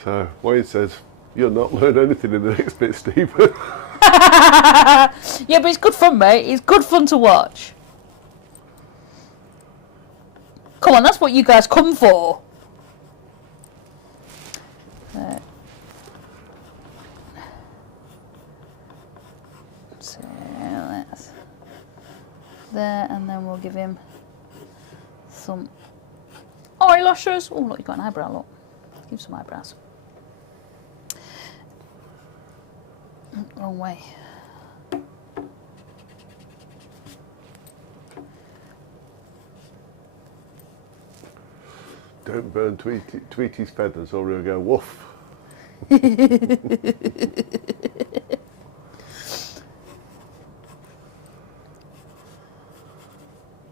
So Wayne says, you'll not learn anything in the next bit, Stephen. Yeah, but it's good fun, mate. It's good fun to watch. Come on, that's what you guys come for. So that's there, and then we'll give him some eyelashes. Oh, look, you've got an eyebrow, look. Give him some eyebrows. Wrong way. Don't burn Tweety's feathers or he'll go woof.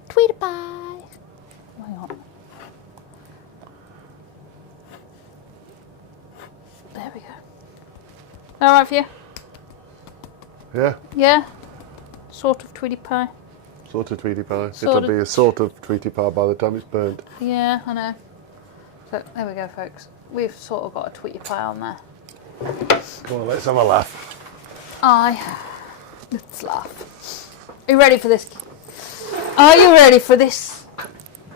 Tweety Pie. Hang on. There we go. All right for you? Yeah, Yeah? Sort of Tweety Pie. sort of Tweety Pie. Sort It'll be a sort of Tweety Pie by the time it's burnt. Yeah, I know. So there we go, folks. We've sort of got a Tweety Pie on there. Come on, let's have a laugh. Let's laugh. Are you ready for this? Are you ready for this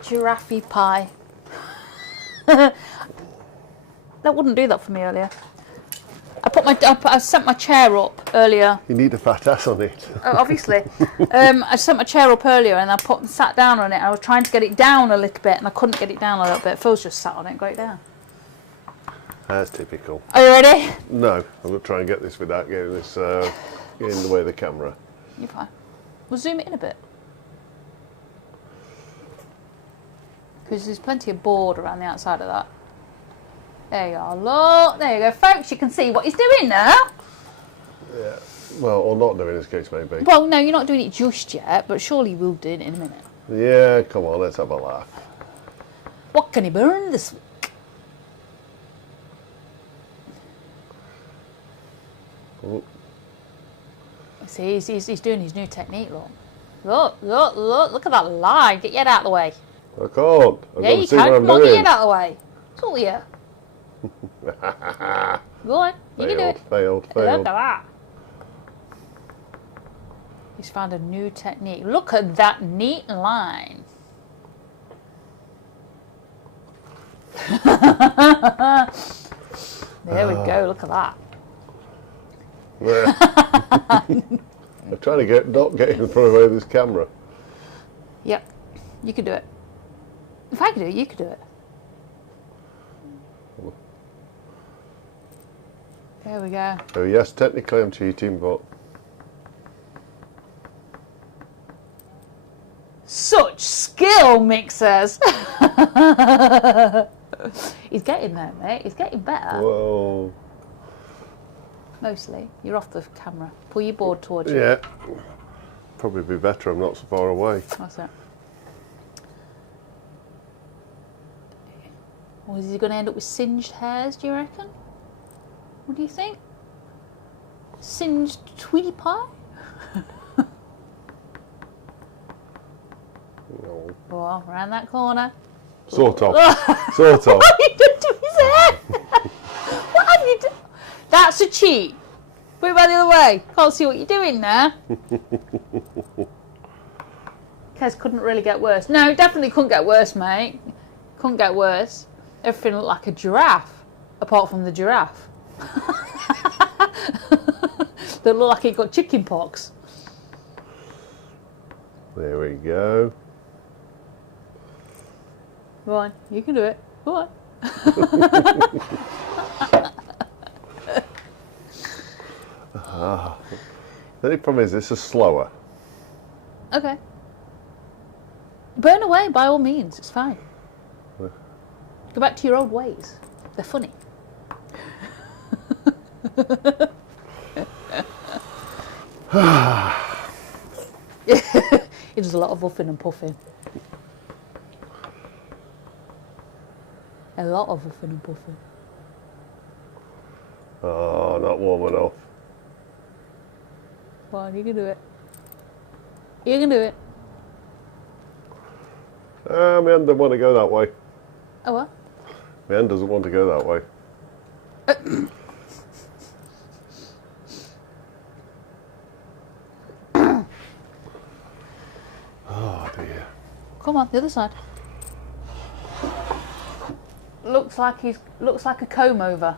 giraffe pie? That wouldn't do that for me earlier. I set my chair up earlier. You need a fat ass on it. Obviously. I set my chair up earlier and I sat down on it. I was trying to get it down a little bit and I couldn't get it down a little bit. Phil's just sat on it and got it down. That's typical. Are you ready? No, I'm going to try and get this without getting this getting in the way of the camera. You're fine. We'll zoom it in a bit. Because there's plenty of board around the outside of that. There you are, look. There you go, folks. You can see what he's doing now. Yeah. Well, or not doing this case, maybe. Well, no, you're not doing it just yet, but surely we'll do it in a minute. Yeah, come on, let's have a laugh. What can he burn this week? Oh. See, he's doing his new technique, look. Look at that line. Get your head out of the way. I can't. I've Yeah, got you to see what can. I'm Come on, get your doing. head out of the way. What's all you? Go on, you can do it. Failed. Look at that. He's found a new technique. Look at that neat line. There we go, look at that. I'm trying to not get in front of this camera. Yep, you could do it. If I could do it, you could do it. There we go. Oh yes, technically I'm cheating, but... Such skill, Mick says. He's getting there, mate. He's getting better. Whoa. Mostly. You're off the camera. Pull your board towards you. Yeah. Probably be better, I'm not so far away. That's it. Or is he going to end up with singed hairs, do you reckon? What do you think? Singed Tweety Pie? No. Well, around that corner. Sort of. Sort of. What have you done to his hair? What have you done? That's a cheat. Put it by the other way. Can't see what you're doing there. Kez couldn't really get worse. No, definitely couldn't get worse, mate. Couldn't get worse. Everything looked like a giraffe, apart from the giraffe. That looked like it got chicken pox. There we go. Go on, you can do it. Go on. The only problem is this is slower. Okay. Burn away, by all means. It's fine. Go back to your old ways. They're funny. He does a lot of huffing and puffing. A lot of huffing and puffing. Oh, not warm enough. Come on, you can do it. You can do it. My hand doesn't want to go that way. Oh, what? My hand doesn't want to go that way. Oh dear. Come on, the other side. Looks like a comb over.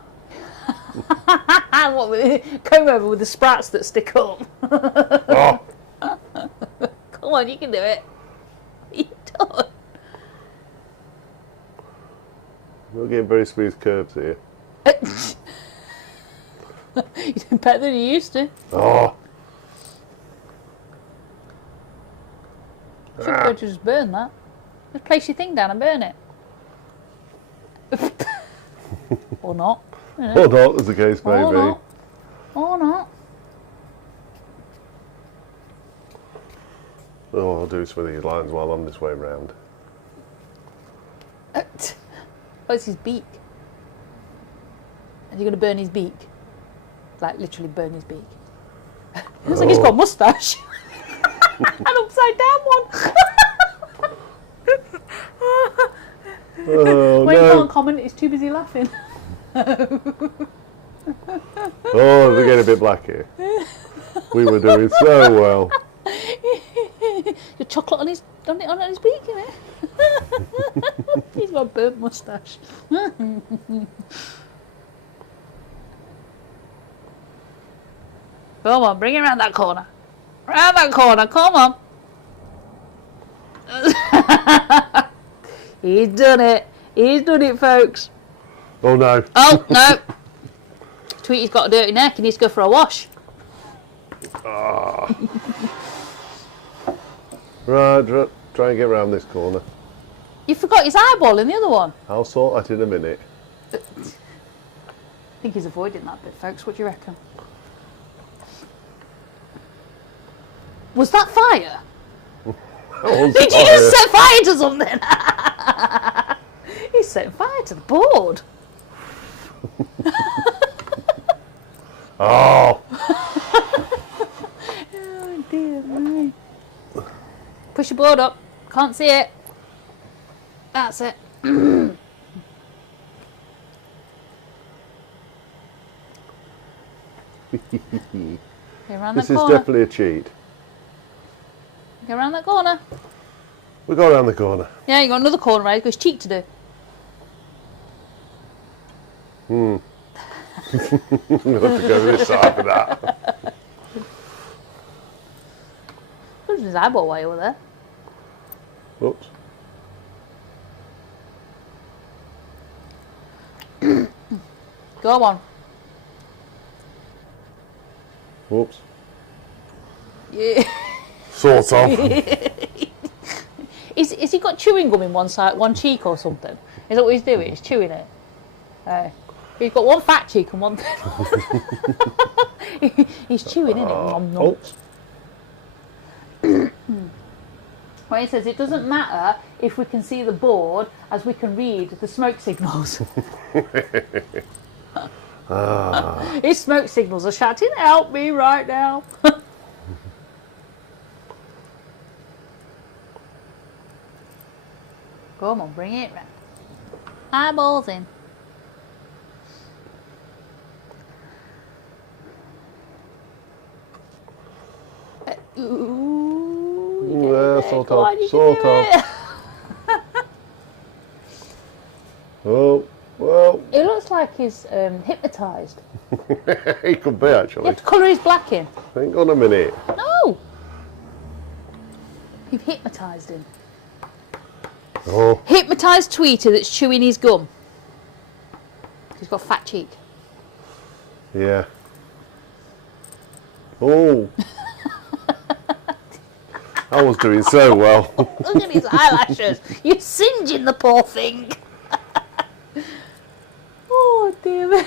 What with comb over with the sprats that stick up. Oh. Come on, you can do it. You done. We're getting very smooth curves here. You're doing better than you used to. Oh. Should go to just burn that. Just place your thing down and burn it. Or not. You know. Or not, as the case may Or be. not. Or not. Oh, I'll do some of these lines while I'm this way round. Oh, it's his beak. Are you going to burn his beak? Like, literally burn his beak. Looks like he's got a moustache. An upside down one. Oh, When you no. can't comment, he's too busy laughing. Oh, we're getting a bit black here. We were doing so well. Your chocolate on his beak, isn't it? He's got a burnt moustache. Come on, bring it around that corner. Round that corner, come on. He's done it. He's done it, folks. Oh no. Oh, no. Tweety's got a dirty neck. He needs to go for a wash. Ah. Right, try and get around this corner. You forgot his eyeball in the other one. I'll sort that in a minute. I think he's avoiding that bit, folks. What do you reckon? Was that fire? Did you just set fire to something? He's setting fire to the board. Oh! Oh dear me. Push your board up. Can't see it. That's it. This is definitely a cheat. Go around that corner. We go around the corner. Yeah, you got another corner, right? There's cheat to do. We'll have to go this side for that. There's his eyeball way over there. Oops. Go on. Oops. Yeah. Sort of. Is he got chewing gum in one side, one cheek or something? Is that what he's doing? He's chewing it. He's got one fat cheek and one thin. He's chewing in it. Nom, nom. Well, he says it doesn't matter if we can see the board as we can read the smoke signals. His smoke signals are shouting, "Help me right now." Come on, bring it round. Eyeballs in. Yeah, sort of. Oh, well. It looks like he's hypnotised. He could be, actually. You have to colour his black in. Hang on a minute. No! You've hypnotised him. Oh. Hypnotised Tweeter that's chewing his gum. He's got a fat cheek. Yeah. Oh. I was doing so well. Look at his eyelashes. You're singeing the poor thing. Oh, dear me.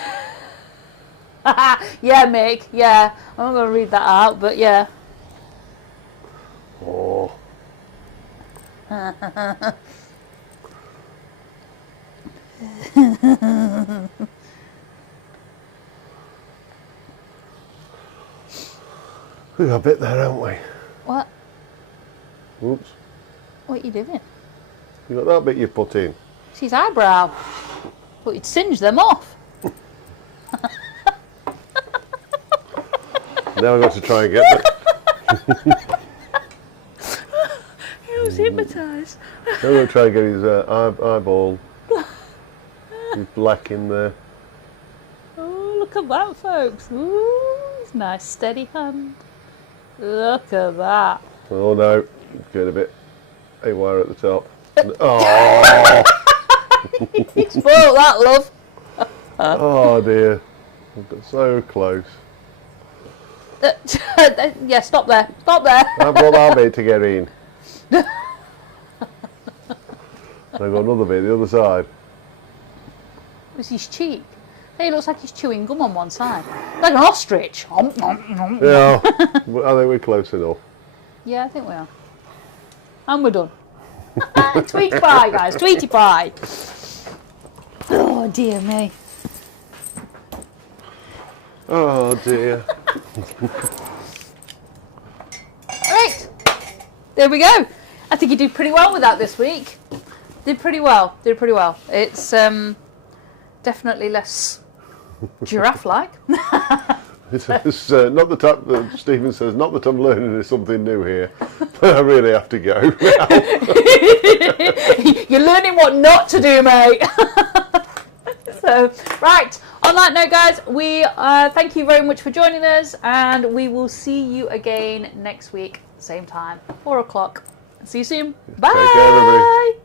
Yeah, Mick. Yeah. I'm not going to read that out, but yeah. Oh. We got a bit there, haven't we? What? Oops. What are you doing? You got that bit you put in? It's his eyebrow. But you'd singe them off. Now I've got to try and get that. He was hypnotised. Now I've got to try and get his eyeball. He's black in there. Oh, look at that, folks. Ooh, it's a nice steady hand. Look at that. Oh no, it's getting a bit haywire at the top. Oh! You spoiled that, love. Oh dear. We've got so close. Yeah, stop there. Stop there. I've got that bit to get in. I've got another bit the other side. It's his cheek. Hey, it looks like he's chewing gum on one side. Like an ostrich. Yeah, I think we're close enough. Yeah, I think we are. And we're done. Tweety pie, guys. Tweety pie. Oh, dear me. Oh dear. Right. There we go. I think you did pretty well with that this week. Did pretty well. Did pretty well. It's definitely less giraffe-like. It's not the time, Stephen says, not that I'm learning something new here, but I really have to go now. You're learning what not to do, mate. So, right, on that note, guys, we thank you very much for joining us, and we will see you again next week, same time, 4 o'clock. See you soon. Bye. Take care, everybody.